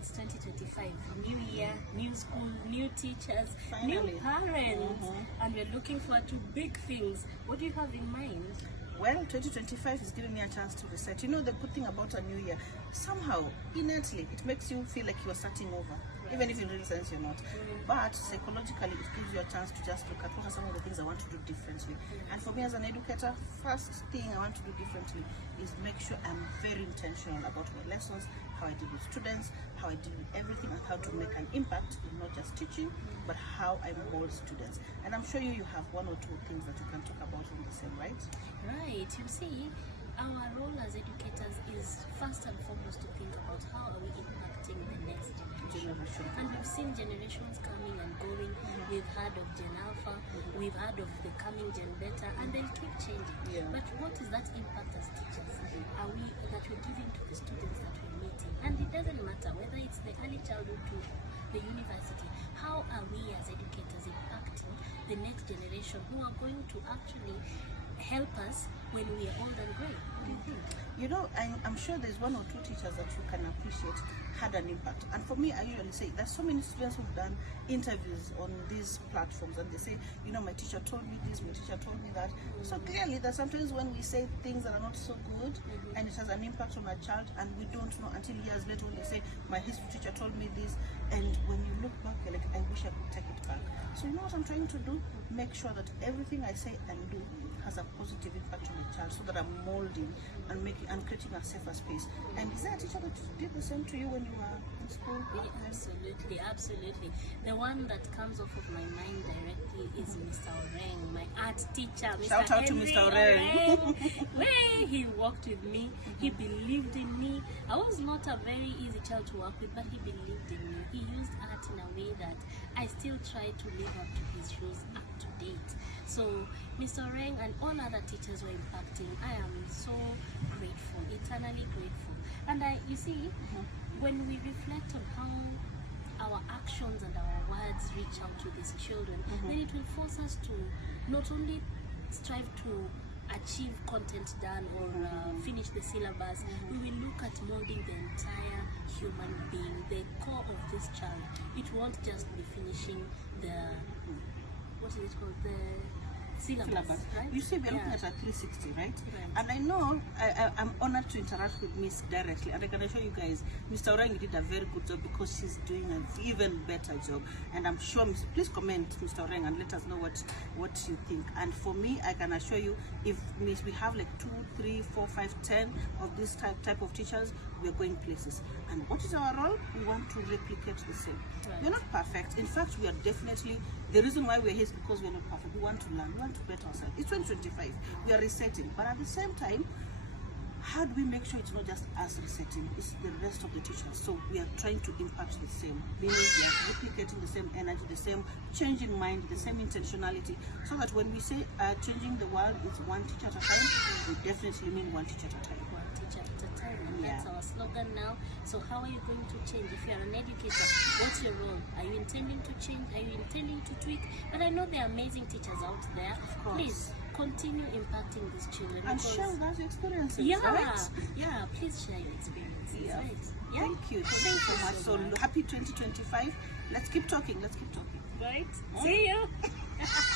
it's 2025, new year, new school, new teachers, Finally. new parents, and we're looking forward to big things. What do you have in mind? Well, 2025 is giving me a chance to reset. You know, the good thing about a new year, somehow, innately, it makes you feel like you're starting over. Even if in real sense you're not. But psychologically, it gives you a chance to just look at what are some of the things I want to do differently. And for me as an educator, first thing I want to do differently is make sure I'm very intentional about my lessons, how I deal with students, how I deal with everything, and how to make an impact in not just teaching, but how I mold students. And I'm sure you have one or two things that you can talk about on the same, right? Right. You see, our role as educators is first and foremost to think about how are we impacting the next generation. And we've seen generations coming and going. We've heard of Gen Alpha, we've heard of the coming Gen Beta, and they'll keep changing. But what is that impact as teachers are we that we're giving to the students that we're meeting? And it doesn't matter whether it's the early childhood to the university. How are we as educators impacting the next generation who are going to actually help us when we are old and grey? What do you think? You know, I'm sure there's one or two teachers that you can appreciate had an impact. And for me, I usually say there's so many students who've done interviews on these platforms and they say, you know, my teacher told me this, my teacher told me that. So clearly that sometimes when we say things that are not so good and it has an impact on a child and we don't know until years later when they say, my history teacher told me this, and when you look back, you're like, I wish I could take it back. So you know what I'm trying to do? Make sure that everything I say and do has a positive impact on the child, so that I'm molding and making and creating a safer space. And is there a teacher that did the same to you when you were in school? Yeah, absolutely, absolutely. The one that comes off of my mind directly is Mr. Oreng, my art teacher. Shout out to Mr. Oreng. Where he worked with me, he believed in me. I was not a very easy child to work with, but he believed in me. He used art in a way that I still try to live up to his rules up to date. So Mr. Oreng and all other teachers were impacting. I am so grateful, eternally grateful. And you see, when we reflect on how our actions and our words reach out to these children, then it will force us to not only strive to achieve content done or finish the syllabus, we will look at molding the entire human being, the core of this child. It won't just be finishing the, what is it called, the syllabus. Right? You see, we're looking at a 360, right? And I know I'm honored to interact with Miss directly, and I can assure you guys, Mr. Oreng did a very good job because she's doing an even better job. And I'm sure, please comment, Mr. Oreng, and let us know what you think. And for me, I can assure you, if we have like 2, 3, 4, 5, 10 of this type of teachers, we're going places. And what is our role? We want to replicate the same. We're not perfect. In fact, we are definitely, the reason why we're here is because we're not perfect. We want to learn, we want to better ourselves. It's 2025. We are resetting. But at the same time, how do we make sure it's not just us resetting, it's the rest of the teachers? So we are trying to impact the same, meaning we are replicating the same energy, the same change in mind, the same intentionality, so that when we say changing the world is one teacher at a time, we definitely mean one teacher at a time. One teacher at a time, and that's our slogan now. So how are you going to change? If you're an educator, what's your role? Are you intending to change? Are you intending to tweak? But I know there are amazing teachers out there. Please continue impacting these children and share those experiences. Right? Yeah, please share your experiences. Right? Yeah. Thank you so much. So happy 2025. Let's keep talking. Right. See you.